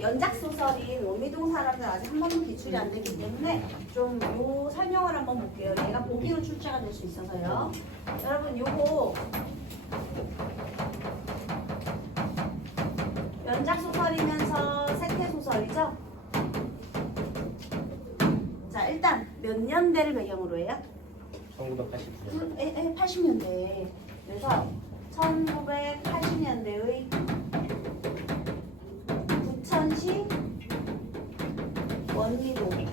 연작 소설인 원미동 사람들 아직 한 번도 기출이 안 됐기 때문에 좀 요 설명을 한번 볼게요. 얘가 보기로 출제가 될 수 있어서요. 여러분 요거 연작 소설이면서 세태 소설이죠? 자, 일단 몇 년대를 배경으로 해요? 1989년. 80년대. 그래서 1980년대의 부천시 원미동.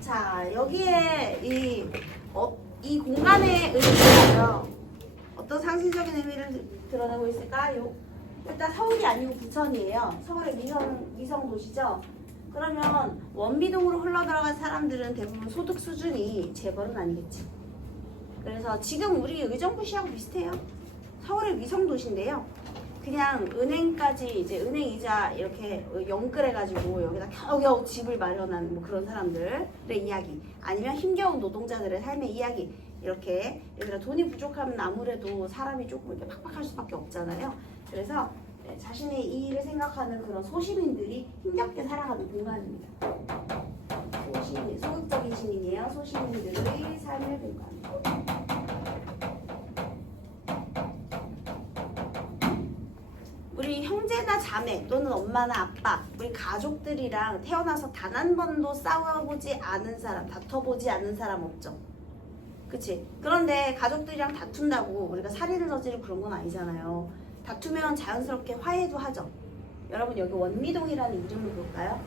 자, 여기에 이 공간의 의미가요. 어떤 상징적인 의미를 드러내고 있을까요? 일단 서울이 아니고 부천이에요. 서울의 위성 도시죠. 그러면 원미동으로 흘러들어간 사람들은 대부분 소득 수준이 재벌은 아니겠지. 그래서 지금 우리 의정부시하고 비슷해요. 서울의 위성 도시인데요. 그냥 은행까지 이제 은행 이자 이렇게 연끌해가지고 여기다 겨우겨우 집을 마련한 뭐 그런 사람들의 이야기, 아니면 힘겨운 노동자들의 삶의 이야기, 이렇게 얘들아 돈이 부족하면 아무래도 사람이 조금 이렇게 팍팍할 수밖에 없잖아요. 그래서 자신의 이익을 생각하는 그런 소시민들이 힘겹게 살아가는 공간입니다. 소극적인 시민이에요. 소시민들의 삶의 공간. 우리 형제나 자매 또는 엄마나 아빠, 우리 가족들이랑 태어나서 단 한 번도 싸워보지 않은 사람, 다퉈보지 않은 사람 없죠? 그치? 그런데 가족들이랑 다툰다고 우리가 살인을 저지르고 그런 건 아니잖아요. 다투면 자연스럽게 화해도 하죠. 여러분 여기 원미동이라는 이름을 볼까요?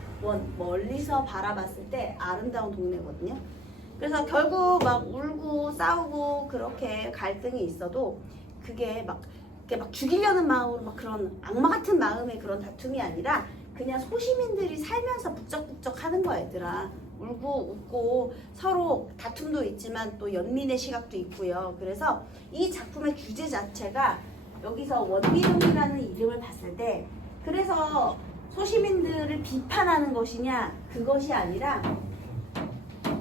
멀리서 바라봤을 때 아름다운 동네거든요. 그래서 결국 막 울고 싸우고 그렇게 갈등이 있어도 그게 막 죽이려는 마음으로 막 그런 악마 같은 마음의 그런 다툼이 아니라 그냥 소시민들이 살면서 북적북적 하는 거야, 얘들아. 울고 웃고 서로 다툼도 있지만 또 연민의 시각도 있고요. 그래서 이 작품의 주제 자체가 여기서 원미동이라는 이름을 봤을 때, 그래서 소시민들을 비판하는 것이냐, 그것이 아니라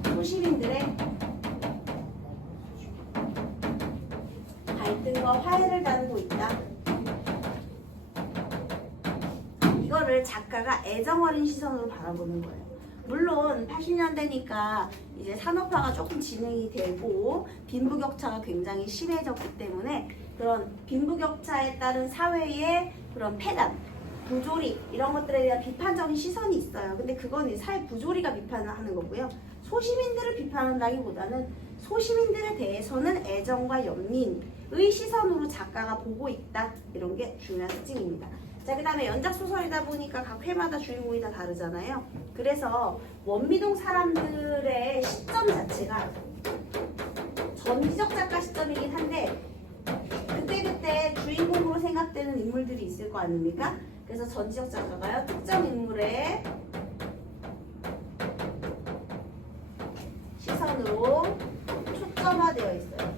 소시민들의 갈등과 화해를 다루고 있다. 이거를 작가가 애정어린 시선으로 바라보는 거예요. 물론 80년대니까 이제 산업화가 조금 진행이 되고 빈부격차가 굉장히 심해졌기 때문에 그런 빈부격차에 따른 사회의 그런 폐단, 부조리 이런 것들에 대한 비판적인 시선이 있어요. 근데 그건 이제 사회 부조리가 비판을 하는 거고요. 소시민들을 비판한다기보다는 소시민들에 대해서는 애정과 연민의 시선으로 작가가 보고 있다. 이런 게 중요한 특징입니다. 자, 그 다음에 연작소설이다 보니까 각 회마다 주인공이 다 다르잖아요. 그래서 원미동 사람들의 시점 자체가 전지적 작가 시점이긴 한데 그때그때 주인공으로 생각되는 인물들이 있을 거 아닙니까? 그래서 전지적 작가가요, 특정 인물의 시선으로 초점화되어 있어요.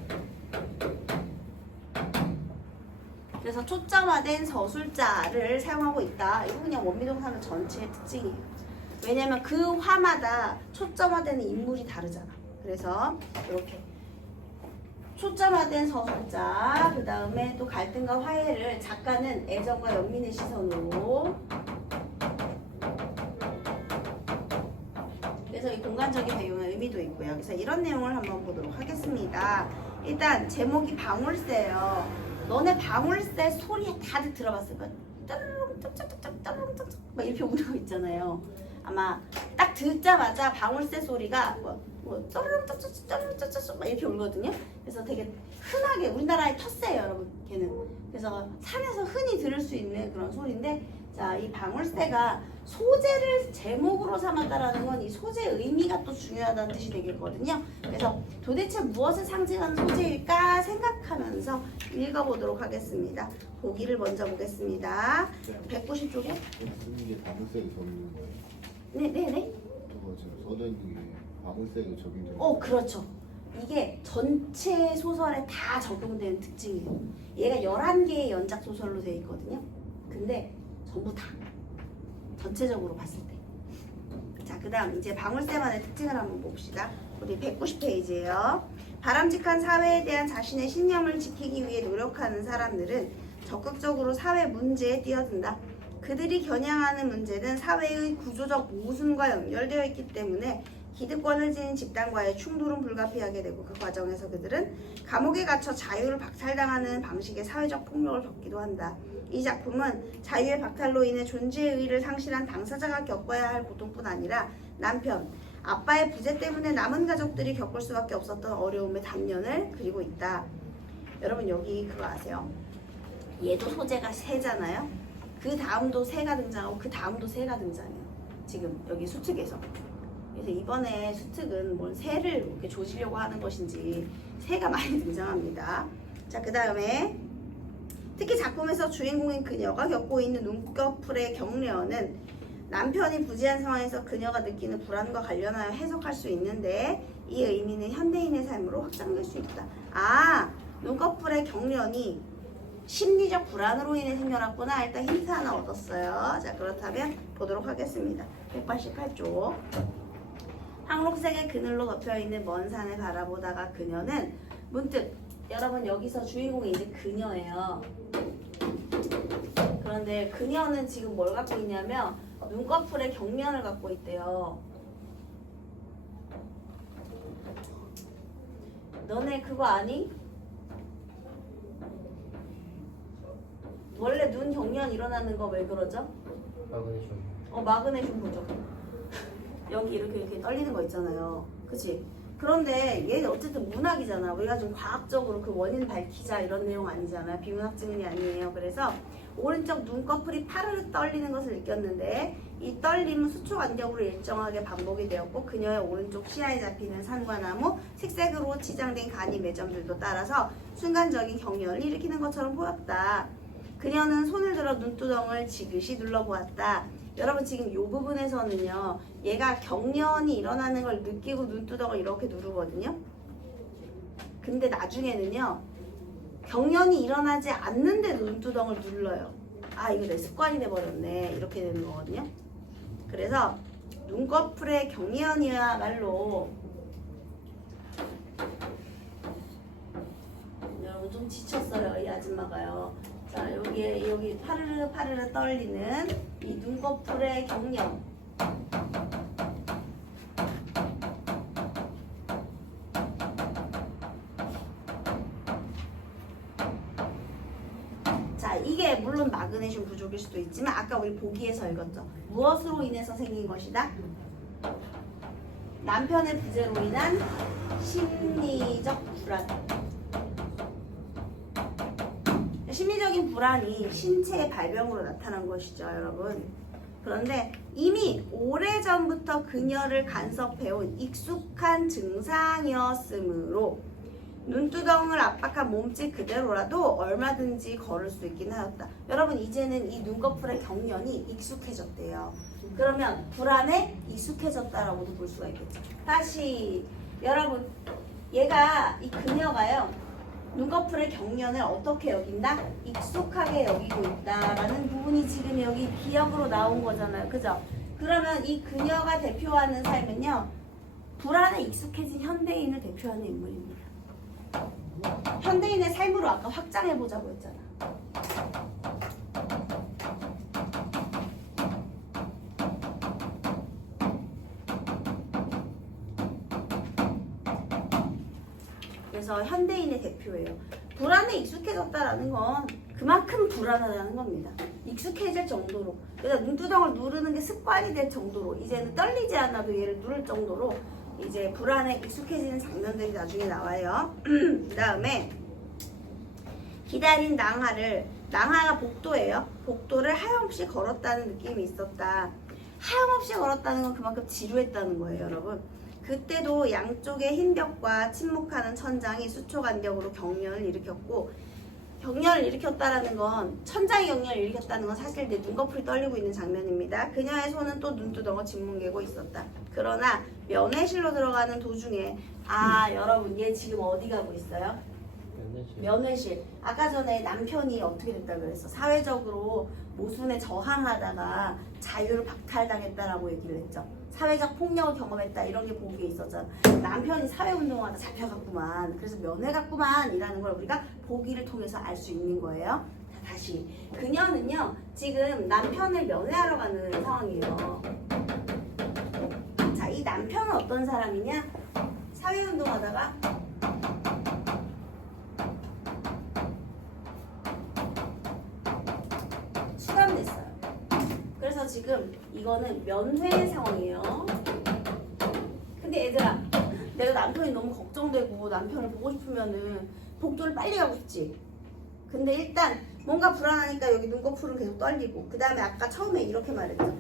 그래서 초점화된 서술자를 사용하고 있다. 이거 그냥 원미동 사람 전체의 특징이에요. 왜냐면 그 화마다 초점화되는 인물이 다르잖아. 그래서 이렇게 초점화된 서술자, 그 다음에 또 갈등과 화해를 작가는 애정과 연민의 시선으로. 그래서 이 공간적인 배경의 의미도 있고요. 그래서 이런 내용을 한번 보도록 하겠습니다. 일단 제목이 방울새예요. 너네 방울새 소리 다들 들어봤을 거야. 따르릉 짝짝짝짝 따르릉 짝짝 막 이렇게 우는 거 있잖아요. 아마 딱 듣자마자 방울새 소리가 따르릉 짝짝짝 따르릉 짝짝짝 막 이렇게 울거든요. 그래서 되게 흔하게 우리나라의 텃새예요, 여러분. 걔는. 그래서 산에서 흔히 들을 수 있는 그런 소리인데, 자, 이 방울새가 소재를 제목으로 삼았다라는 건 이 소재의 의미가 또 중요하다는 뜻이 되겠거든요. 그래서 도대체 무엇을 상징하는 소재일까 생각하면서 읽어보도록 하겠습니다. 보기를 먼저 보겠습니다. 190쪽에. 이게 방울색이 적용된 거예요? 네네네. 그거 지금 써져 있는 게 방울색이 적용된 거예요? 그렇죠. 이게 전체 소설에 다 적용되는 특징이에요. 얘가 11개의 연작 소설로 되어 있거든요. 근데 전부 다 전체적으로 봤을 때. 자, 그 다음 이제 방울새만의 특징을 한번 봅시다. 우리 190페이지예요. 바람직한 사회에 대한 자신의 신념을 지키기 위해 노력하는 사람들은 적극적으로 사회 문제에 뛰어든다. 그들이 겨냥하는 문제는 사회의 구조적 모순과 연결되어 있기 때문에 기득권을 지닌 집단과의 충돌은 불가피하게 되고 그 과정에서 그들은 감옥에 갇혀 자유를 박탈당하는 방식의 사회적 폭력을 겪기도 한다. 이 작품은 자유의 박탈로 인해 존재의 의의를 상실한 당사자가 겪어야 할 고통뿐 아니라 남편, 아빠의 부재 때문에 남은 가족들이 겪을 수밖에 없었던 어려움의 단면을 그리고 있다. 여러분 여기 그거 아세요? 얘도 소재가 새잖아요. 그 다음도 새가 등장하고 그 다음도 새가 등장해요. 지금 여기 수특에서. 그래서 이번에 수특은 뭘 새를 이렇게 조지려고 하는 것인지 새가 많이 등장합니다. 자, 그 다음에 특히 작품에서 주인공인 그녀가 겪고 있는 눈꺼풀의 경련은 남편이 부재한 상황에서 그녀가 느끼는 불안과 관련하여 해석할 수 있는데 이 의미는 현대인의 삶으로 확장될 수 있다. 아, 눈꺼풀의 경련이 심리적 불안으로 인해 생겨났구나. 일단 힌트 하나 얻었어요. 자, 그렇다면 보도록 하겠습니다. 188쪽. 황록색의 그늘로 덮여있는 먼 산을 바라보다가 그녀는 문득, 여러분 여기서 주인공이 이제 그녀예요. 그런데 그녀는 지금 뭘 갖고 있냐면 눈꺼풀의 경련을 갖고 있대요. 너네 그거 아니? 원래 눈 경련 일어나는 거 왜 그러죠? 마그네슘. 마그네슘 부족. 여기 이렇게 떨리는 거 있잖아요. 그치? 그런데 얘는 어쨌든 문학이잖아. 우리가 좀 과학적으로 그 원인 밝히자 이런 내용 아니잖아요. 비문학 증언이 아니에요. 그래서 오른쪽 눈꺼풀이 파르르 떨리는 것을 느꼈는데 이 떨림은 수초 간격으로 일정하게 반복이 되었고 그녀의 오른쪽 시야에 잡히는 산과 나무, 색색으로 치장된 간이 매점들도 따라서 순간적인 경련을 일으키는 것처럼 보였다. 그녀는 손을 들어 눈두덩을 지그시 눌러보았다. 여러분 지금 이 부분에서는요. 얘가 경련이 일어나는 걸 느끼고 눈두덩을 이렇게 누르거든요. 근데 나중에는요. 경련이 일어나지 않는데 눈두덩을 눌러요. 아 이거 내 습관이 돼버렸네. 이렇게 되는 거거든요. 그래서 눈꺼풀의 경련이야말로 여러분 좀 지쳤어요. 이 아줌마가요. 자 여기 파르르 파르르 떨리는 이 눈꺼풀의 경련. 자 이게 물론 마그네슘 부족일 수도 있지만 아까 우리 보기에서 읽었죠. 무엇으로 인해서 생긴 것이다? 남편의 부재로 인한 심리적 불안. 심리적인 불안이 신체의 발병으로 나타난 것이죠, 여러분. 그런데 이미 오래전부터 그녀를 간섭해온 익숙한 증상이었으므로 눈두덩을 압박한 몸짓 그대로라도 얼마든지 걸을 수 있긴 하였다. 여러분 이제는 이 눈꺼풀의 경련이 익숙해졌대요. 그러면 불안에 익숙해졌다라고도 볼 수가 있겠죠. 다시 여러분 얘가 이 그녀가요. 눈꺼풀의 경련을 어떻게 여긴다? 익숙하게 여기고 있다라는 부분이 지금 여기 기억으로 나온 거잖아요. 그죠? 그러면 이 그녀가 대표하는 삶은요. 불안에 익숙해진 현대인을 대표하는 인물입니다. 현대인의 삶으로 아까 확장해보자고 했잖아. 그래서 현대인의 대표예요. 불안에 익숙해졌다라는 건 그만큼 불안하다는 겁니다. 익숙해질 정도로. 그래서 눈두덩을 누르는 게 습관이 될 정도로 이제는 떨리지 않아도 얘를 누를 정도로 이제 불안에 익숙해지는 장면들이 나중에 나와요. 그 다음에 기다린 낭하가 복도예요. 복도를 하염없이 걸었다는 느낌이 있었다. 하염없이 걸었다는 건 그만큼 지루했다는 거예요, 여러분. 그때도 양쪽의 흰 벽과 침묵하는 천장이 수초 간격으로 경련을 일으켰고 경련을 일으켰다라는 건 천장이 경련을 일으켰다는 건 사실 내 눈꺼풀이 떨리고 있는 장면입니다. 그녀의 손은 또 눈두덩을 짓뭉개고 있었다. 그러나 면회실로 들어가는 도중에 여러분 얘 지금 어디 가고 있어요? 면회실. 아까 전에 남편이 어떻게 됐다 그랬어? 사회적으로 모순에 저항하다가 자유를 박탈당했다라고 얘기를 했죠. 사회적 폭력을 경험했다 이런 게 보기에 있었잖아. 남편이 사회운동하다 잡혀갔구만. 그래서 면회 갔구만 이라는 걸 우리가 보기를 통해서 알 수 있는 거예요. 자, 다시 그녀는요 지금 남편을 면회하러 가는 상황이에요. 자, 이 남편은 어떤 사람이냐? 사회운동하다가 수감됐어요. 그래서 지금 이거는 면회 상황이에요. 근데 얘들아, 내가 남편이 너무 걱정되고 남편을 보고 싶으면은 복도를 빨리 가고 싶지. 근데 일단 뭔가 불안하니까 여기 눈꺼풀은 계속 떨리고, 그 다음에 아까 처음에 이렇게 말했죠.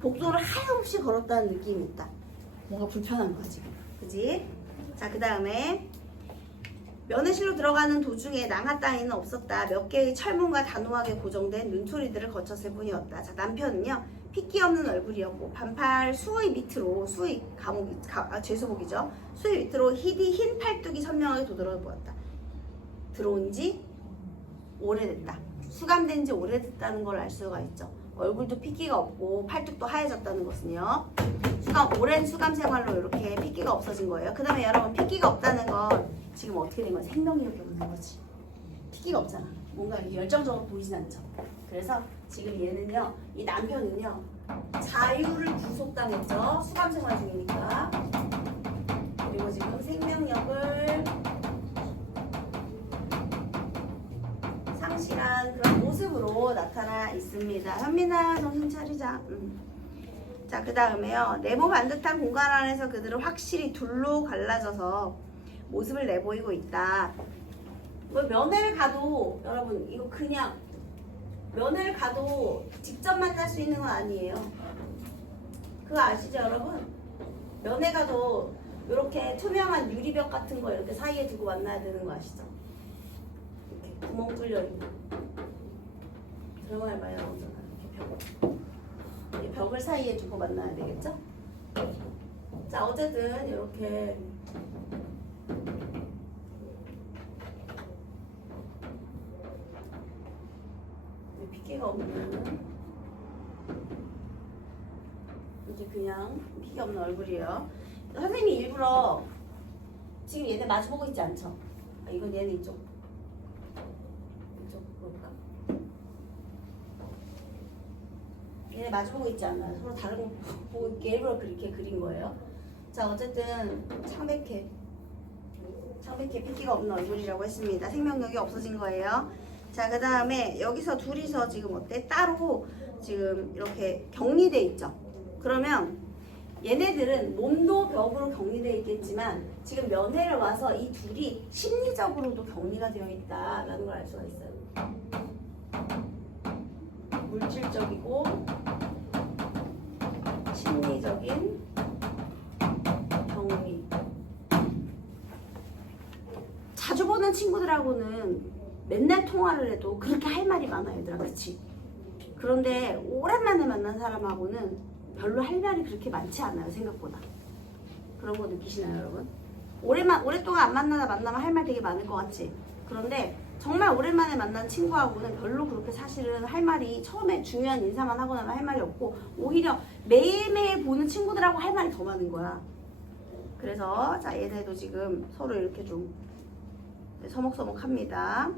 복도를 하염없이 걸었다는 느낌이 있다. 뭔가 불편한 거야 지금. 그지? 자, 그 다음에 면회실로 들어가는 도중에 낭하 따위는 없었다. 몇 개의 철문과 단호하게 고정된 눈초리들을 거쳤을 뿐이었다. 자, 남편은요 핏기 없는 얼굴이었고 반팔 수의 밑으로 제수복이죠. 수의 밑으로 흰 팔뚝이 선명하게 도드라져 보였다. 들어온 지 오래됐다. 수감된 지 오래됐다는 걸 알 수가 있죠. 얼굴도 핏기가 없고 팔뚝도 하얘졌다는 것은요. 오랜 수감 생활로 이렇게 핏기가 없어진 거예요. 그 다음에 여러분 핏기가 없다는 건 지금 어떻게 된 거야? 생명력이 없는 거지. 핏기가 없잖아. 뭔가 이렇게 열정적으로 보이진 않죠. 그래서 지금 얘는요, 이 남편은요, 자유를 구속당했죠. 수감 생활 중이니까. 그리고 지금 생명력을 상실한 그런 모습으로 나타나 있습니다. 현민아, 정신 차리자. 자, 그 다음에요. 네모 반듯한 공간 안에서 그들은 확실히 둘로 갈라져서 모습을 내보이고 있다. 뭐 면회를 가도 여러분 이거 그냥 면회를 가도 직접 만날 수 있는 건 아니에요. 그거 아시죠 여러분? 면회 가도 이렇게 투명한 유리벽 같은 거 이렇게 사이에 두고 만나야 되는 거 아시죠? 이렇게 구멍 뚫려 있는 드라마에 많이 나오잖아요. 이렇게 벽을 사이에 두고 만나야 되겠죠? 자, 어쨌든 이렇게 핏기가 없는 이제 그냥 핏기 없는 얼굴이에요. 선생님이 일부러 지금 얘네 마주보고 있지 않죠? 아, 이건 얘는 이쪽 볼까? 얘네 마주보고 있지 않아요. 서로 다른 거 보고 있게 일부러 그렇게 그린 거예요. 자, 어쨌든 창백해 핏기가 없는 얼굴이라고 했습니다. 생명력이 없어진 거예요. 자, 그 다음에 여기서 둘이서 지금 어때? 따로 지금 이렇게 격리돼 있죠. 그러면 얘네들은 몸도 벽으로 격리돼 있겠지만 지금 면회를 와서 이 둘이 심리적으로도 격리가 되어 있다라는 걸 알 수가 있어요. 물질적이고 심리적인 격리. 자주 보는 친구들하고는 맨날 통화를 해도 그렇게 할 말이 많아요, 얘들아. 그치? 그런데 오랜만에 만난 사람하고는 별로 할 말이 그렇게 많지 않아요, 생각보다. 그런 거 느끼시나요, 여러분? 오랫동안 안 만나면 할 말 되게 많을 것 같지? 그런데 정말 오랜만에 만난 친구하고는 별로 그렇게 사실은 할 말이 처음에 중요한 인사만 하고 나면 할 말이 없고 오히려 매일매일 보는 친구들하고 할 말이 더 많은 거야. 그래서 자, 얘네도 지금 서로 이렇게 좀 서먹서먹합니다.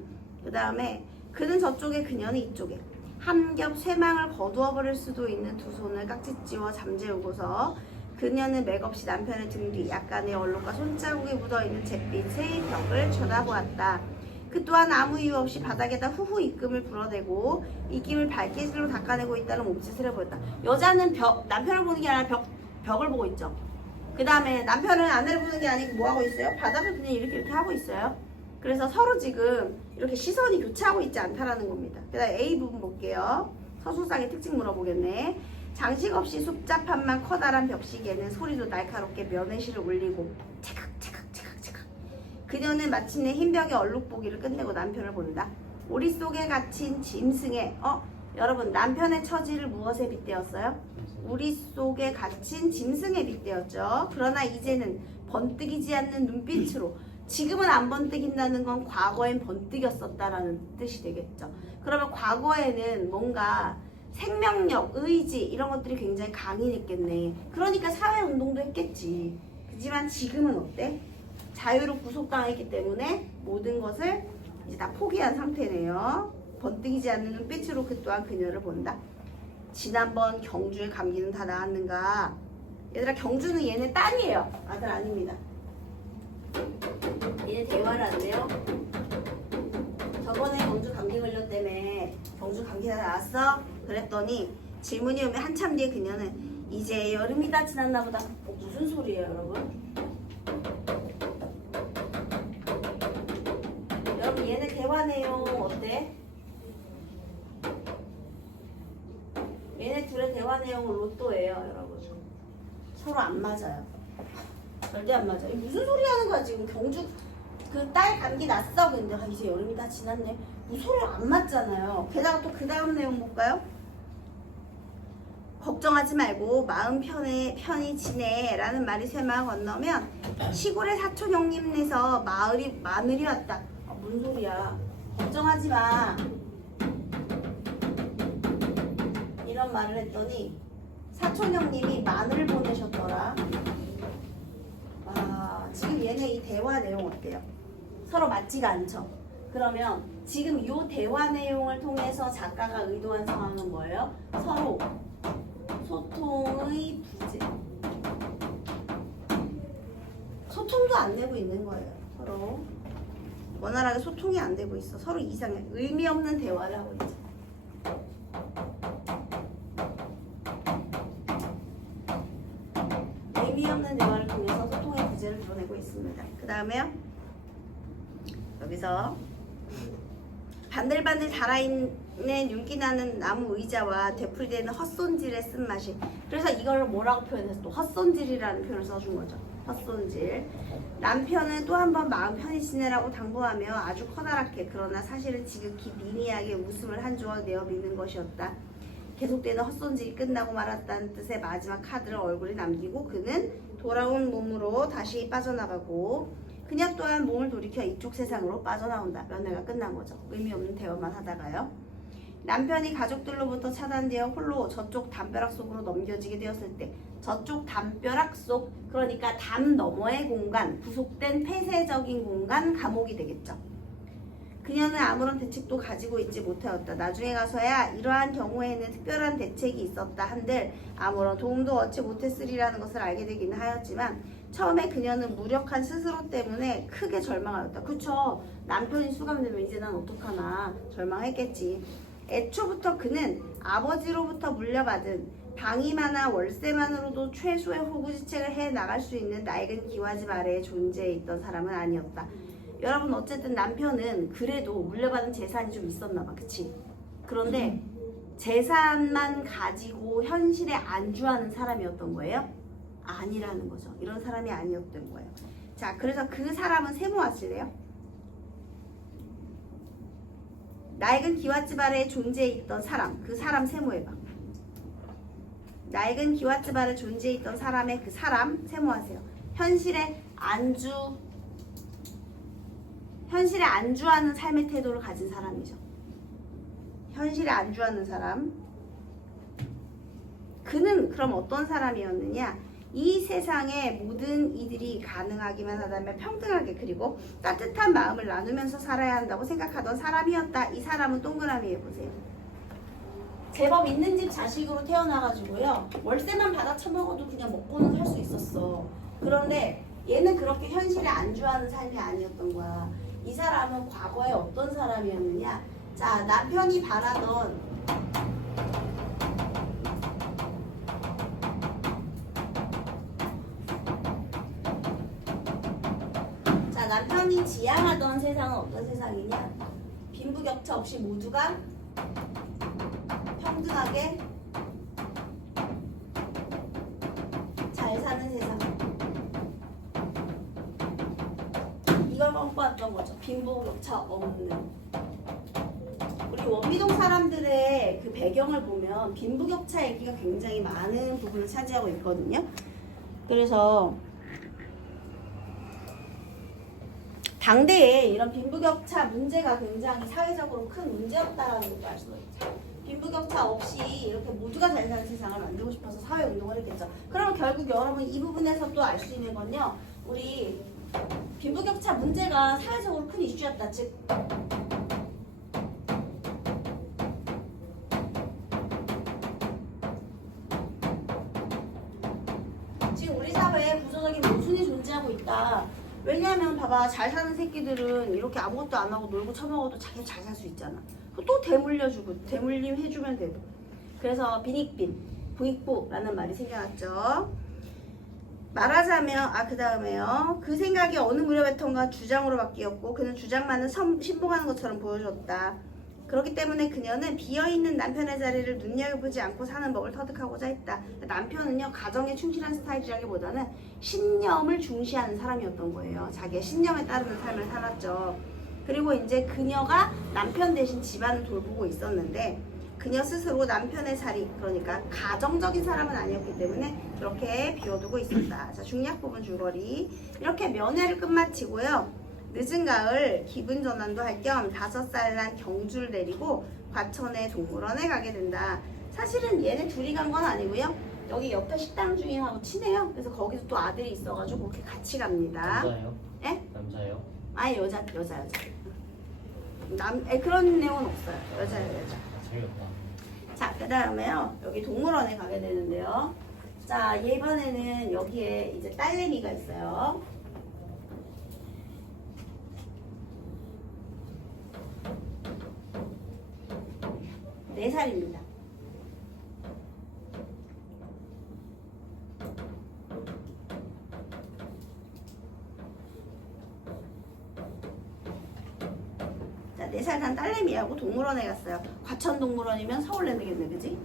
그 다음에 그는 저쪽에 그녀는 이쪽에 한 겹 쇠망을 거두어 버릴 수도 있는 두 손을 깍지찌워 잠재우고서 그녀는 맥없이 남편의 등 뒤 약간의 얼룩과 손자국이 묻어있는 잿빛의 벽을 쳐다보았다. 그 또한 아무 이유 없이 바닥에다 후후 입김을 불어대고 입김을 발기질로 닦아내고 있다는 몸짓을 해보였다. 여자는 남편을 보는 게 아니라 벽을 보고 있죠. 그 다음에 남편은 아내를 보는 게 아니고 뭐 하고 있어요? 바닥을 그냥 이렇게 하고 있어요. 그래서 서로 지금 이렇게 시선이 교차하고 있지 않다라는 겁니다. 그 다음에 A 부분 볼게요. 서술상의 특징 물어보겠네. 장식 없이 숲잡한만 커다란 벽시계는 소리도 날카롭게 면회실을 울리고 체각. 그녀는 마침내 흰 벽에 얼룩보기를 끝내고 남편을 본다. 오리 속에 갇힌 짐승의 여러분 남편의 처지를 무엇에 빗대었어요? 우리 속에 갇힌 짐승에 빗대었죠. 그러나 이제는 번뜩이지 않는 눈빛으로 지금은 안 번뜩인다는 건 과거엔 번뜩였었다라는 뜻이 되겠죠. 그러면 과거에는 뭔가 생명력, 의지 이런 것들이 굉장히 강인했겠네. 그러니까 사회운동도 했겠지. 하지만 지금은 어때? 자유로 구속당했기 때문에 모든 것을 이제 다 포기한 상태네요. 번뜩이지 않는 눈빛으로 그 또한 그녀를 본다. 지난번 경주의 감기는 다 나았는가? 얘들아, 경주는 얘네 딸이에요. 아들 아닙니다. 얘네 대화를 한대요. 저번에 경주 감기 걸렸다며. 경주 감기 다 나았어? 그랬더니 질문이 오면 한참 뒤에 그녀는 이제 여름이 다 지났나 보다. 무슨 소리예요, 여러분? 여러분, 얘네 대화 내용 어때? 얘네 둘의 대화 내용은 로또예요, 여러분. 서로 안 맞아요. 절대 안 맞아요. 무슨 소리 하는 거야, 지금. 경주 그 딸 감기 났어. 근데 이제 여름이 다 지났네. 무슨 소리 안 맞잖아요. 게다가 또 그 다음 내용 볼까요? 걱정하지 말고 마음 편히 지내 라는 말이 새마을 건너면 시골의 사촌 형님네서 마늘이 왔다. 뭔 소리야. 걱정하지 마. 이런 말을 했더니 사촌 형님이 마늘을 보내셨더라. 지금 얘네 이 대화 내용 어때요? 서로 맞지가 않죠? 그러면 지금 이 대화 내용을 통해서 작가가 의도한 상황은 뭐예요? 서로 소통의 부재. 소통도 안 되고 있는 거예요. 서로 원활하게 소통이 안 되고 있어. 서로 이상해. 의미 없는 대화를 하고 있죠. 의미 없는 대화를 통해서 소통의 부재를 드러내고 있습니다. 그 다음에요. 여기서 반들반들 달아있는 윤기 나는 나무 의자와 되풀이되는 헛손질의 쓴맛이. 그래서 이걸 뭐라고 표현해서 또 헛손질이라는 표현을 써준 거죠. 헛손질. 남편은 또 한 번 마음 편히 지내라고 당부하며 아주 커다랗게 그러나 사실은 지극히 미미하게 웃음을 한 조각 내어 미는 것이었다. 계속되는 헛손질이 끝나고 말았다는 뜻의 마지막 카드를 얼굴에 남기고 그는 돌아온 몸으로 다시 빠져나가고 그녀 또한 몸을 돌이켜 이쪽 세상으로 빠져나온다. 연애가 끝난 거죠. 의미 없는 대화만 하다가요. 남편이 가족들로부터 차단되어 홀로 저쪽 담벼락 속으로 넘겨지게 되었을 때 저쪽 담벼락 속, 그러니까 담 너머의 공간, 구속된 폐쇄적인 공간, 감옥이 되겠죠. 그녀는 아무런 대책도 가지고 있지 못하였다. 나중에 가서야 이러한 경우에는 특별한 대책이 있었다 한들 아무런 도움도 얻지 못했으리라는 것을 알게 되기는 하였지만 처음에 그녀는 무력한 스스로 때문에 크게 절망하였다. 그쵸? 남편이 수감되면 이제 난 어떡하나 절망했겠지. 애초부터 그는 아버지로부터 물려받은 방임하나 월세만으로도 최소의 호구지책을 해 나갈 수 있는 낡은 기와집 아래에 존재해 있던 사람은 아니었다. 여러분, 어쨌든 남편은 그래도 물려받은 재산이 좀 있었나 봐. 그치? 그런데 재산만 가지고 현실에 안주하는 사람이었던 거예요? 아니라는 거죠. 이런 사람이 아니었던 거예요. 자, 그래서 그 사람은 세모하시래요. 낡은 기와집 아래에 존재해 있던 사람, 그 사람 세모해봐. 낡은 기와집 아래에 존재해 있던 사람의 그 사람 세모하세요. 현실에 안주하는 삶의 태도를 가진 사람이죠. 현실에 안주하는 사람. 그는 그럼 어떤 사람이었느냐? 이 세상의 모든 이들이 가능하기만 하다면 평등하게 그리고 따뜻한 마음을 나누면서 살아야 한다고 생각하던 사람이었다. 이 사람은 동그라미 해보세요. 제법 있는 집 자식으로 태어나가지고요. 월세만 받아 처먹어도 그냥 먹고는 살 수 있었어. 그런데 얘는 그렇게 현실에 안주하는 삶이 아니었던 거야. 이 사람은 과거에 어떤 사람이었느냐? 자, 남편이 바라던 남편이 지향하던 세상은 어떤 세상이냐? 빈부격차 없이 모두가 평등하게 잘 사는 세상. 이걸 꿈꿔왔던 거죠. 빈부격차 없는. 우리 원미동 사람들의 그 배경을 보면 빈부격차 얘기가 굉장히 많은 부분을 차지하고 있거든요. 그래서 당대에 이런 빈부격차 문제가 굉장히 사회적으로 큰 문제였다라는 것도 알 수가 있죠. 빈부격차 없이 이렇게 모두가 잘 사는 세상을 만들고 싶어서 사회운동을 했겠죠. 그러면 결국 여러분 이 부분에서 또 알 수 있는 건요. 우리 빈부격차 문제가 사회적으로 큰 이슈였다. 즉 지금 우리 사회에 구조적인 모순이 존재하고 있다. 왜냐하면 봐봐, 잘 사는 새끼들은 이렇게 아무것도 안 하고 놀고 처먹어도 자기 잘 살 수 있잖아. 또 대물려주고 대물림 해주면 되고. 그래서 빈익빈, 부익부라는 말이 생겨났죠. 말하자면 그 다음에요. 그 생각이 어느 무렵부턴가 주장으로 바뀌었고 그는 주장만은 신봉하는 것처럼 보여줬다. 그렇기 때문에 그녀는 비어있는 남편의 자리를 눈여겨보지 않고 사는 법을 터득하고자 했다. 남편은요, 가정에 충실한 스타일이라기보다는 신념을 중시하는 사람이었던 거예요. 자기의 신념에 따르는 삶을 살았죠. 그리고 이제 그녀가 남편 대신 집안을 돌보고 있었는데 그녀 스스로 남편의 자리, 그러니까 가정적인 사람은 아니었기 때문에 그렇게 비워두고 있었다. 자, 중략 부분 줄거리. 이렇게 면회를 끝마치고요. 늦은 가을 기분 전환도 할 겸 5살 난 경주를 내리고 과천의 동물원에 가게 된다. 사실은 얘네 둘이 간 건 아니고요. 여기 옆에 식당 주인하고 친해요. 그래서 거기서 또 아들이 있어가지고 그렇게 같이 갑니다. 남자예요? 예? 남자예요? 여자. 그런 내용은 없어요. 여자. 재미없다. 자, 그 다음에요. 여기 동물원에 가게 되는데요. 자, 이번에는 여기에 이제 딸내미가 있어요. 네 살입니다. 자, 4살 난 딸내미하고 동물원에 갔어요. 과천 동물원이면 서울에 되겠네, 그지?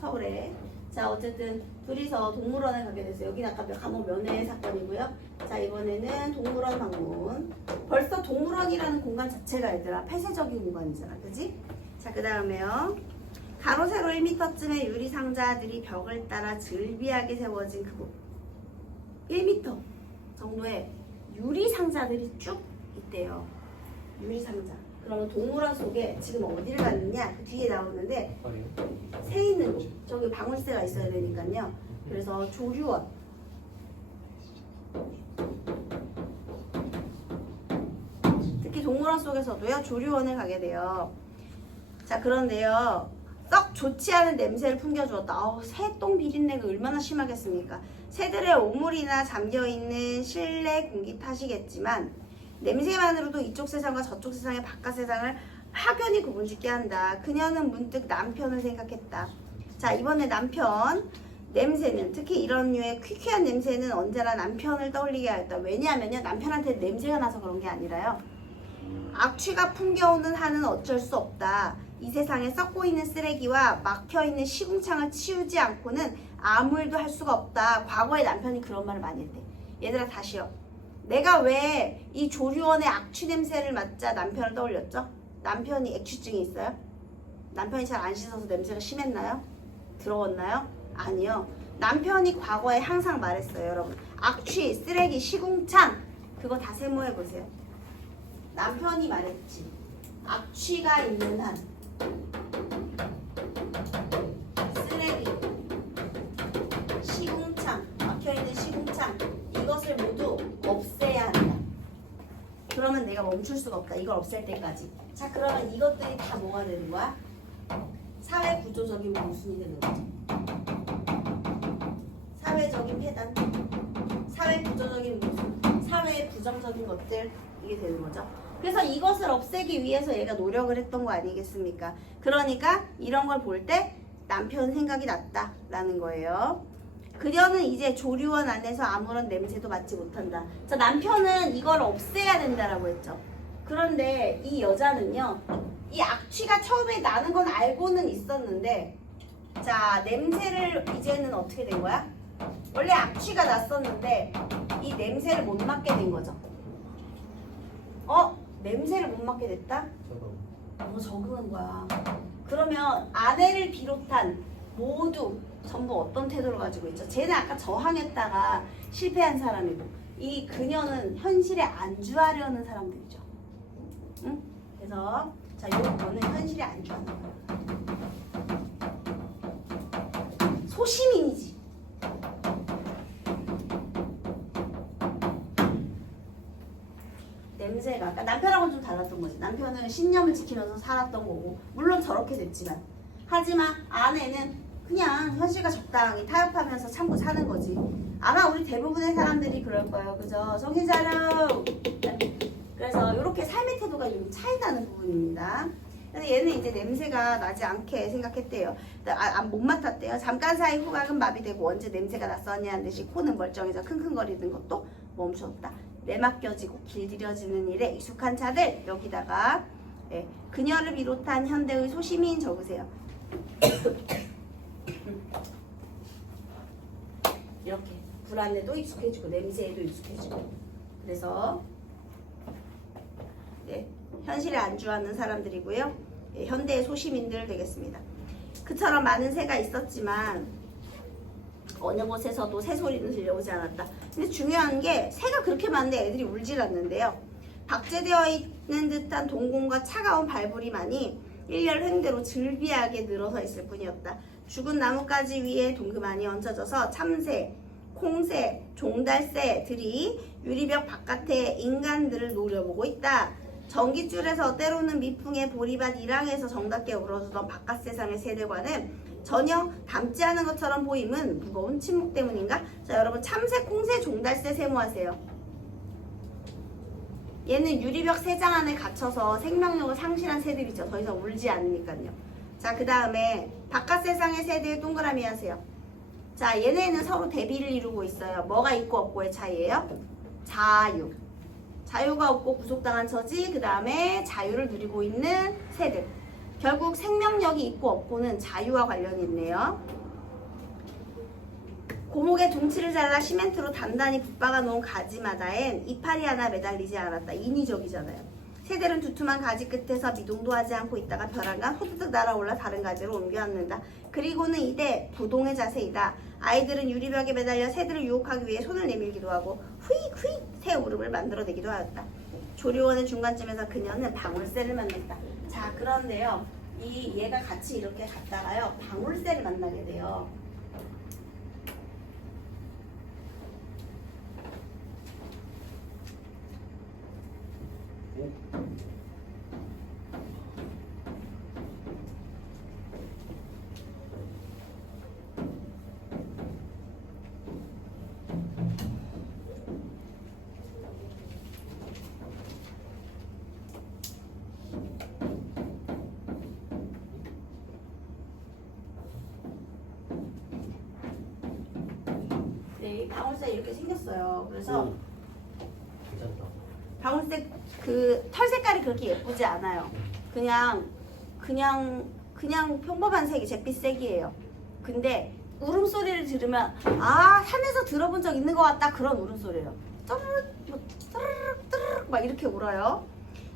서울에. 자, 어쨌든 둘이서 동물원에 가게 됐어요. 여기는 아까 감옥 면회 사건이고요. 자, 이번에는 동물원 방문. 벌써 동물원이라는 공간 자체가 얘들아 폐쇄적인 공간이잖아, 그지? 자, 그 다음에요. 가로 세로 1m쯤의 유리 상자들이 벽을 따라 즐비하게 세워진 그곳. 1m 정도의 유리 상자들이 쭉 있대요. 유리 상자. 그러면 동물원 속에 지금 어디를 갔느냐? 그 뒤에 나오는데 헛발이요? 새 있는 곳. 저기 방울새가 있어야 되니까요. 그래서 조류원. 특히 동물원 속에서도요, 조류원을 가게 돼요. 자, 그런데요, 썩 좋지 않은 냄새를 풍겨주었다. 새똥 비린내가 얼마나 심하겠습니까? 새들의 오물이나 잠겨있는 실내 공기 탓이겠지만 냄새만으로도 이쪽 세상과 저쪽 세상의 바깥 세상을 확연히 구분짓게 한다. 그녀는 문득 남편을 생각했다. 자, 이번에 남편 냄새는, 특히 이런 류의 퀴퀴한 냄새는 언제나 남편을 떠올리게 하였다. 왜냐하면요, 남편한테 냄새가 나서 그런 게 아니라요, 악취가 풍겨오는 한은 어쩔 수 없다. 이 세상에 썩고 있는 쓰레기와 막혀있는 시궁창을 치우지 않고는 아무 일도 할 수가 없다. 과거에 남편이 그런 말을 많이 했대. 얘들아, 다시요. 내가 왜 이 조류원의 악취 냄새를 맡자 남편을 떠올렸죠? 남편이 액취증이 있어요? 남편이 잘 안 씻어서 냄새가 심했나요? 더러웠나요? 아니요. 남편이 과거에 항상 말했어요, 여러분. 악취, 쓰레기, 시궁창, 그거 다 세모해보세요. 남편이 말했지. 악취가 있는 한, 쓰레기, 시궁창, 막혀있는 시궁창, 이것을 모두 없애야 한다. 그러면 내가 멈출 수가 없다. 이걸 없앨 때까지. 자, 그러면 이것들이 다 뭐가 되는 거야? 사회 구조적인 모순이 되는 거죠. 사회적인 폐단, 사회 구조적인 모순, 사회의 부정적인 것들, 이게 되는 거죠. 그래서 이것을 없애기 위해서 얘가 노력을 했던 거 아니겠습니까? 그러니까 이런 걸 볼 때 남편 생각이 났다라는 거예요. 그녀는 이제 조류원 안에서 아무런 냄새도 맡지 못한다. 자, 남편은 이걸 없애야 된다라고 했죠. 그런데 이 여자는요, 이 악취가 처음에 나는 건 알고는 있었는데, 자, 냄새를 이제는 어떻게 된 거야? 원래 악취가 났었는데 이 냄새를 못 맡게 된 거죠. 냄새를 못 맡게 됐다? 적응한 거야. 그러면 아내를 비롯한 모두 전부 어떤 태도를 가지고 있죠? 쟤는 아까 저항했다가 실패한 사람이고, 이 그녀는 현실에 안주하려는 사람들이죠. 응? 그래서 자, 요거는 현실에 안주하는 거야. 소시민이지. 냄새가, 그러니까 남편하고는 좀 달랐던 거지. 남편은 신념을 지키면서 살았던 거고, 물론 저렇게 됐지만, 하지만 아내는 그냥 현실과 적당히 타협하면서 참고 사는 거지. 아마 우리 대부분의 사람들이 그럴 거예요. 그죠? 정신 차려. 그래서 이렇게 삶의 태도가 좀 차이 나는 부분입니다. 그래서 얘는 이제 냄새가 나지 않게 생각했대요. 못 맡았대요. 잠깐 사이 후각은 마비되고 언제 냄새가 났었냐는 듯이 코는 멀쩡해져 킁킁거리는 것도 멈추었다. 내맡겨지고 길들여지는 일에 익숙한 자들 여기다가 그녀를 비롯한 현대의 소시민 적으세요. 이렇게 불안에도 익숙해지고 냄새에도 익숙해지고 그래서 현실에 안주하는 사람들이고요. 현대의 소시민들 되겠습니다. 그처럼 많은 새가 있었지만 어느 곳에서도 새소리는 들려오지 않았다. 근데 중요한 게 새가 그렇게 많은데 애들이 울질 않는데요. 박제되어 있는 듯한 동공과 차가운 발부리만이 일렬 횡대로 즐비하게 늘어서 있을 뿐이었다. 죽은 나뭇가지 위에 동그만히 얹혀져서 참새, 콩새, 종달새들이 유리벽 바깥에 인간들을 노려보고 있다. 전깃줄에서 때로는 미풍의 보리밭 일항에서 정답게 울어주던 바깥 세상의 세대과는 전혀 닮지 않은 것처럼 보임은 무거운 침묵 때문인가? 자, 여러분 참새, 콩새, 종달새 세모하세요. 얘는 유리벽 세장 안에 갇혀서 생명력을 상실한 새들이죠. 더 이상 울지 않으니까요. 자, 그 다음에 바깥 세상의 세대의 동그라미 하세요. 자, 얘네는 서로 대비를 이루고 있어요. 뭐가 있고 없고의 차이예요? 자유. 자유가 없고 구속당한 처지, 그 다음에 자유를 누리고 있는 새들. 결국 생명력이 있고 없고는 자유와 관련이 있네요. 고목의 둥치를 잘라 시멘트로 단단히 붙박아 놓은 가지마다엔 이파리 하나 매달리지 않았다. 인위적이잖아요. 새들은 두툼한 가지 끝에서 미동도 하지 않고 있다가 벼랑간 호드득 날아올라 다른 가지로 옮겨 앉는다. 그리고는 이때 부동의 자세이다. 아이들은 유리벽에 매달려 새들을 유혹하기 위해 손을 내밀기도 하고 후익 새 울음을 만들어내기도 하였다. 조류원의 중간쯤에서 그녀는 방울새를 만났다. 자, 그런데요. 얘가 같이 이렇게 갔다가요. 방울새를 만나게 돼요. 네, 방울새 이렇게 생겼어요. 그래서 괜찮다. 방울새 그 털 색깔이 그렇게 예쁘지 않아요. 그냥 평범한 색이 잿빛색이에요. 근데 울음소리를 들으면 아, 산에서 들어본 적 있는 것 같다 그런 울음소리예요. 떠르륵 막 이렇게 울어요.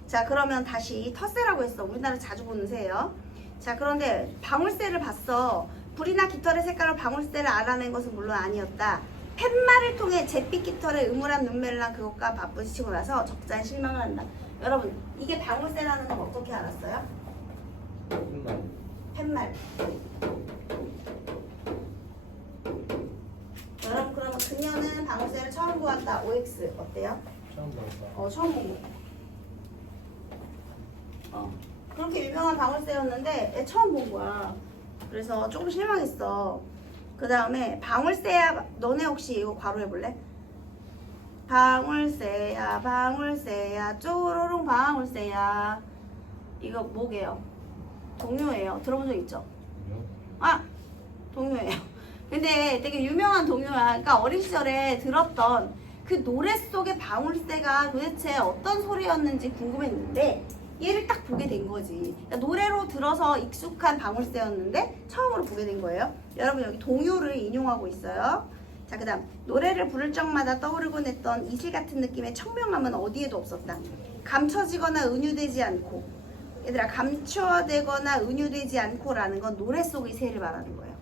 자, 그러면 다시 텃새라고 했어. 우리나라 자주 보는 새예요. 자, 그런데 방울새를 봤어. 불이나 깃털의 색깔로 방울새를 알아낸 것은 물론 아니었다. 팻말을 통해 잿빛 깃털의 음울한 눈매랑 그것과 바쁘시고 나서 적잖이 실망을 한다. 여러분, 이게 방울새라는 건 어떻게 알았어요? 팻말. 여러분, 그러면 그녀는 방울새를 처음 보았다. OX 어때요? 처음 봤다. 처음 본 거. 그렇게 유명한 방울새였는데 얘 처음 본 거야. 그래서 조금 실망했어. 그 다음에 방울새야, 너네 혹시 이거 괄호 해볼래? 방울새야 방울새야 쪼로롱 방울새야. 이거 뭐게요? 동요예요. 들어본 적 있죠? 아, 동요예요. 근데 되게 유명한 동요야. 그러니까 어린 시절에 들었던 그 노래 속의 방울새가 도대체 어떤 소리였는지 궁금했는데 얘를 딱 보게 된 거지. 그러니까 노래로 들어서 익숙한 방울새였는데 처음으로 보게 된 거예요. 여러분, 여기 동요를 인용하고 있어요. 자, 그 다음 노래를 부를 적마다 떠오르곤 했던 이슬 같은 느낌의 청명함은 어디에도 없었다. 감춰지거나 은유되지 않고, 얘들아, 감춰되거나 은유되지 않고라는 건 노래 속의 새를 말하는 거예요.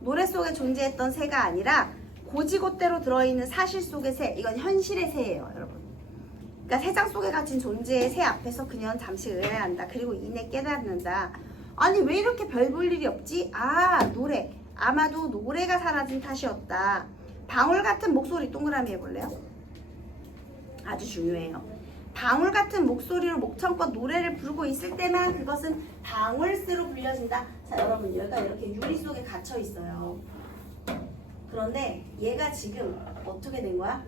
노래 속에 존재했던 새가 아니라 고지곳대로 들어있는 사실 속의 새. 이건 현실의 새예요, 여러분. 그러니까 새장 속에 갇힌 존재의 새 앞에서 그녀는 잠시 의아해한다. 그리고 이내 깨닫는다. 아니, 왜 이렇게 별 볼 일이 없지? 아, 노래. 아마도 노래가 사라진 탓이었다. 방울 같은 목소리 동그라미 해볼래요? 아주 중요해요. 방울 같은 목소리로 목청껏 노래를 부르고 있을 때만 그것은 방울새로 불려진다. 자, 여러분 얘가 이렇게 유리 속에 갇혀 있어요. 그런데 얘가 지금 어떻게 된 거야?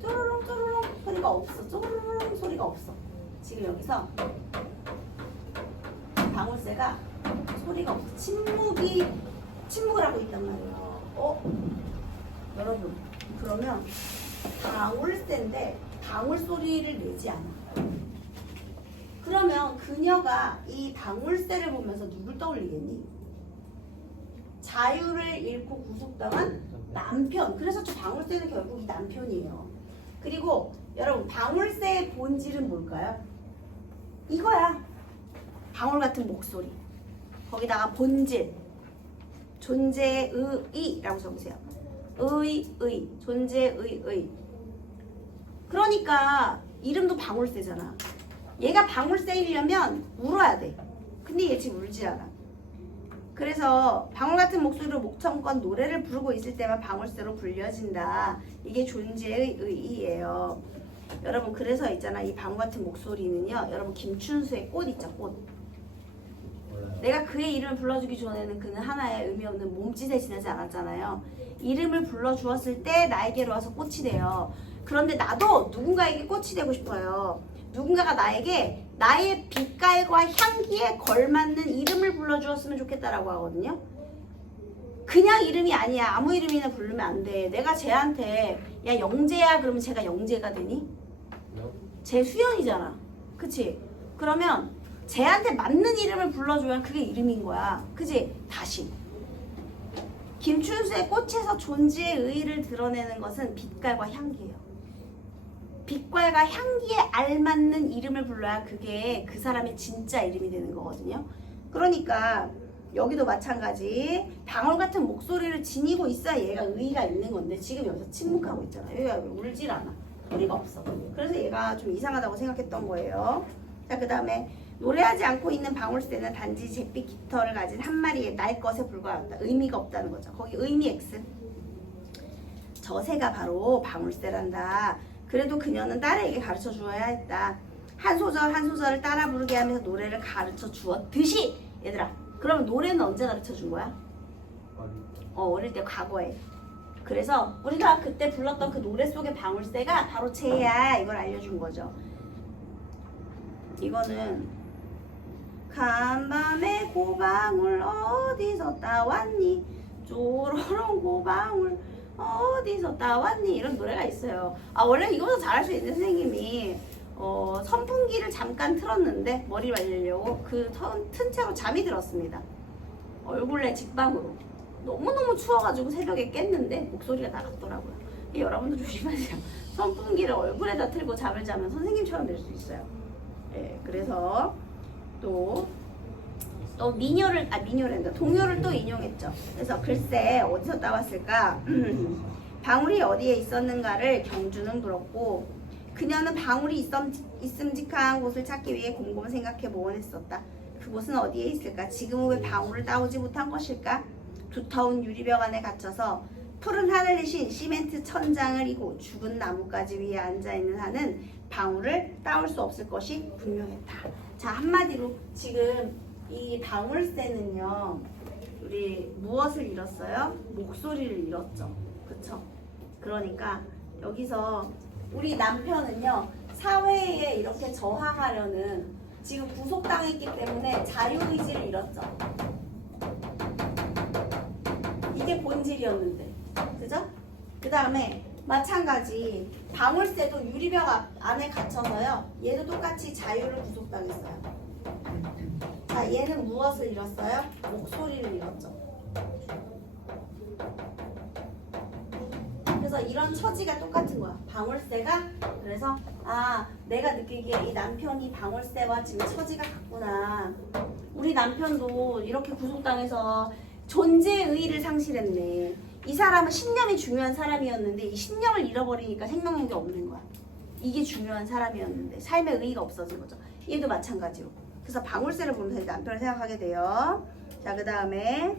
쪼르릉 쪼르릉 소리가 없어. 쪼르릉 소리가 없어. 지금 여기서 방울새가 소리가 없어. 침묵을 하고 있단 말이에요. 여러분, 그러면 방울새인데 방울 소리를 내지 않아. 그러면 그녀가 이 방울새를 보면서 누굴 떠올리겠니? 자유를 잃고 구속당한 남편. 그래서 저 방울새는 결국 이 남편이에요. 그리고 여러분, 방울새의 본질은 뭘까요? 이거야. 방울 같은 목소리. 거기다가 본질. 존재의 의라고 적으세요. 존재의 의. 그러니까 이름도 방울새잖아. 얘가 방울새이려면 울어야 돼. 근데 얘 지금 울지 않아. 그래서 방울 같은 목소리로 목청껏 노래를 부르고 있을 때만 방울새로 불려진다. 이게 존재의 의의예요. 여러분, 그래서 있잖아, 이 방울 같은 목소리는요, 여러분 김춘수의 꽃 있죠, 꽃. 몰라요. 내가 그의 이름을 불러주기 전에는 그는 하나의 의미 없는 몸짓에 지나지 않았잖아요. 이름을 불러주었을 때 나에게로 와서 꽃이 돼요. 그런데 나도 누군가에게 꽃이 되고 싶어요. 누군가가 나에게 나의 빛깔과 향기에 걸맞는 이름을 불러주었으면 좋겠다라고 하거든요. 그냥 이름이 아니야. 아무 이름이나 부르면 안 돼. 내가 쟤한테 야 영재야 그러면 쟤가 영재가 되니? 쟤 수연이잖아. 그치? 그러면 쟤한테 맞는 이름을 불러줘야 그게 이름인 거야. 그치? 다시. 김춘수의 꽃에서 존재의 의의를 드러내는 것은 빛깔과 향기예요. 빛깔과 향기에 알맞는 이름을 불러야 그게 그 사람의 진짜 이름이 되는 거거든요. 그러니까 여기도 마찬가지. 방울 같은 목소리를 지니고 있어야 얘가 의의가 있는 건데 지금 여기서 침묵하고 있잖아. 얘가 울질 않아. 소리가 없어. 그래서 얘가 좀 이상하다고 생각했던 거예요. 자, 그 다음에 노래하지 않고 있는 방울새는 단지 잿빛 깃털을 가진 한 마리의 날 것에 불과하다. 의미가 없다는 거죠. 거기 의미 X. 저 새가 바로 방울새란다. 그래도 그녀는 딸에게 가르쳐 주어야 했다. 한 소절 한 소절을 따라 부르게 하면서 노래를 가르쳐 주었듯이. 얘들아, 그러면 노래는 언제 가르쳐 준 거야? 어릴 때 과거에. 그래서 우리가 그때 불렀던 그 노래 속의 방울새가 바로 쟤야. 이걸 알려준 거죠. 이거는 간밤에 고방울 어디서 따왔니? 쪼로롱 고방울 어디서 따왔니? 이런 노래가 있어요. 아, 원래 이거보다 잘할 수 있는 선생님이 선풍기를 잠깐 틀었는데 머리 말리려고 튼 채로 잠이 들었습니다. 얼굴에 직방으로. 너무너무 추워가지고 새벽에 깼는데 목소리가 나갔더라고요. 여러분도 조심하세요. 선풍기를 얼굴에다 틀고 잠을 자면 선생님처럼 될 수 있어요. 예, 그래서 또 동요를 또 인용했죠. 그래서 글쎄 어디서 따왔을까? 방울이 어디에 있었는가를 경주는 물었고 그녀는 방울이 있음직한 곳을 찾기 위해 곰곰 생각해 보곤 했었다. 그곳은 어디에 있을까? 지금은 왜 방울을 따오지 못한 것일까? 두터운 유리벽 안에 갇혀서 푸른 하늘 대신 시멘트 천장을 이고 죽은 나뭇가지 위에 앉아있는 한은 방울을 따올 수 없을 것이 분명했다. 자, 한마디로 지금 이 방울새는요, 우리 무엇을 잃었어요? 목소리를 잃었죠. 그쵸? 그러니까 여기서 우리 남편은요, 사회에 이렇게 저항하려는 지금 구속당했기 때문에 자유의지를 잃었죠. 이게 본질이었는데. 그죠? 그 다음에 마찬가지 방울새도 유리벽 안에 갇혀서요. 얘도 똑같이 자유를 구속당했어요. 자, 얘는 무엇을 잃었어요? 목소리를 잃었죠. 그래서 이런 처지가 똑같은 거야. 방울새가 그래서 내가 느끼기에 이 남편이 방울새와 지금 처지가 같구나. 우리 남편도 이렇게 구속당해서 존재의 의의를 상실했네. 이 사람은 신념이 중요한 사람이었는데 이 신념을 잃어버리니까 생명력이 없는 거야. 이게 중요한 사람이었는데 삶의 의의가 없어진 거죠. 얘도 마찬가지로. 그래서 방울새를 보면서 남편을 생각하게 돼요. 자, 그 다음에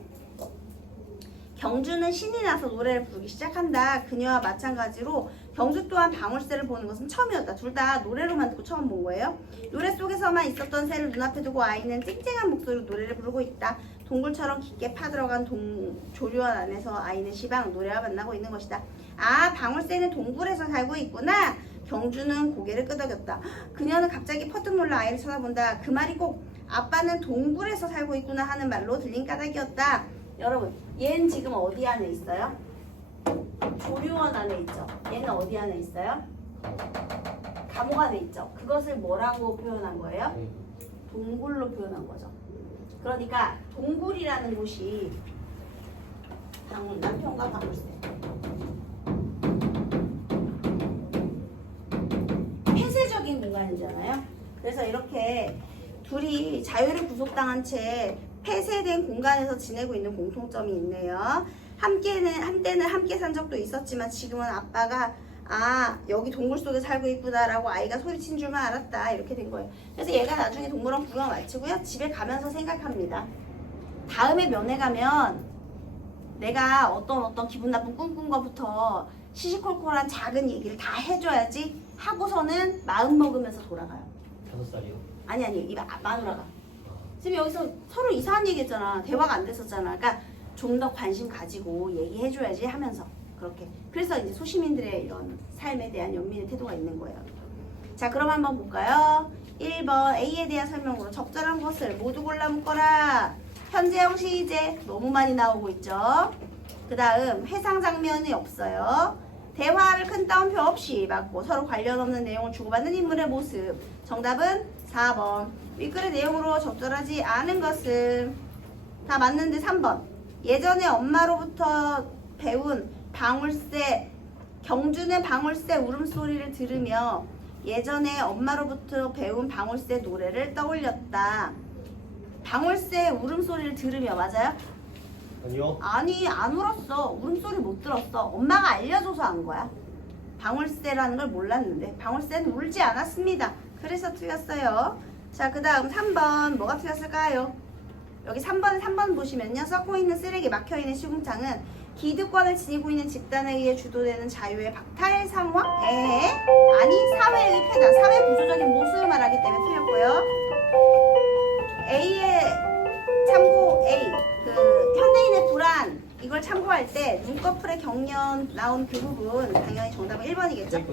경주는 신이 나서 노래를 부르기 시작한다. 그녀와 마찬가지로 경주 또한 방울새를 보는 것은 처음이었다. 둘 다 노래로만 듣고 처음 본 거예요. 노래 속에서만 있었던 새를 눈앞에 두고 아이는 쨍쨍한 목소리로 노래를 부르고 있다. 동굴처럼 깊게 파들어간 조류원 안에서 아이는 시방 노래와 만나고 있는 것이다. 아, 방울새는 동굴에서 살고 있구나. 경주는 고개를 끄덕였다. 그녀는 갑자기 퍼뜩 놀라 아이를 쳐다본다. 그 말이 꼭 아빠는 동굴에서 살고 있구나 하는 말로 들린 까닭이었다. 여러분, 얘는 지금 어디 안에 있어요? 조류원 안에 있죠. 얘는 어디 안에 있어요? 감옥 안에 있죠. 그것을 뭐라고 표현한 거예요? 동굴로 표현한 거죠. 그러니까 동굴이라는 곳이 남편과 방울새, 폐쇄적인 공간이잖아요. 그래서 이렇게 둘이 자유를 구속당한 채 폐쇄된 공간에서 지내고 있는 공통점이 있네요. 한때는 함께 산 적도 있었지만 지금은 아빠가 여기 동굴 속에 살고 있구나라고 아이가 소리친 줄만 알았다. 이렇게 된 거예요. 그래서 얘가 나중에 동물원 구경 마치고요. 집에 가면서 생각합니다. 다음에 면회 가면 내가 어떤 기분 나쁜 꿈 꾼 거부터 시시콜콜한 작은 얘기를 다 해줘야지 하고서는 마음 먹으면서 돌아가요. 5살이요? 아니 이 마누라가. 지금 여기서 서로 이상한 얘기 했잖아. 대화가 안 됐었잖아. 그러니까 좀 더 관심 가지고 얘기해줘야지 하면서 그렇게. 그래서 이제 소시민들의 이런 삶에 대한 연민의 태도가 있는 거예요. 자, 그럼 한번 볼까요? 1번 A에 대한 설명으로 적절한 것을 모두 골라 묶어라. 현재형 시제 너무 많이 나오고 있죠. 그 다음 해상 장면이 없어요. 대화를 큰 따옴표 없이 받고 서로 관련 없는 내용을 주고받는 인물의 모습. 정답은 4번. 윗글의 내용으로 적절하지 않은 것은 다 맞는데 3번. 예전에 엄마로부터 배운 방울새, 경주는 방울새 울음소리를 들으며 예전에 엄마로부터 배운 방울새 노래를 떠올렸다. 방울새 울음소리를 들으며 맞아요? 아니요. 아니, 안 울었어. 울음소리 못 들었어. 엄마가 알려줘서 안 거야. 방울새라는 걸 몰랐는데 방울새는 울지 않았습니다. 그래서 틀렸어요. 자, 그 다음 3번 뭐가 틀렸을까요? 여기 3번 보시면요. 썩고 있는 쓰레기, 막혀있는 시궁창은 기득권을 지니고 있는 집단에 의해 주도되는 자유의 박탈 상황? 아니, 사회의 폐다. 사회 구조적인 모습을 말하기 때문에 틀렸고요. A의 참고 A, 그 현대인의 불안, 이걸 참고할 때 눈꺼풀의 경련 나온 그 부분 당연히 정답은 1번이겠죠?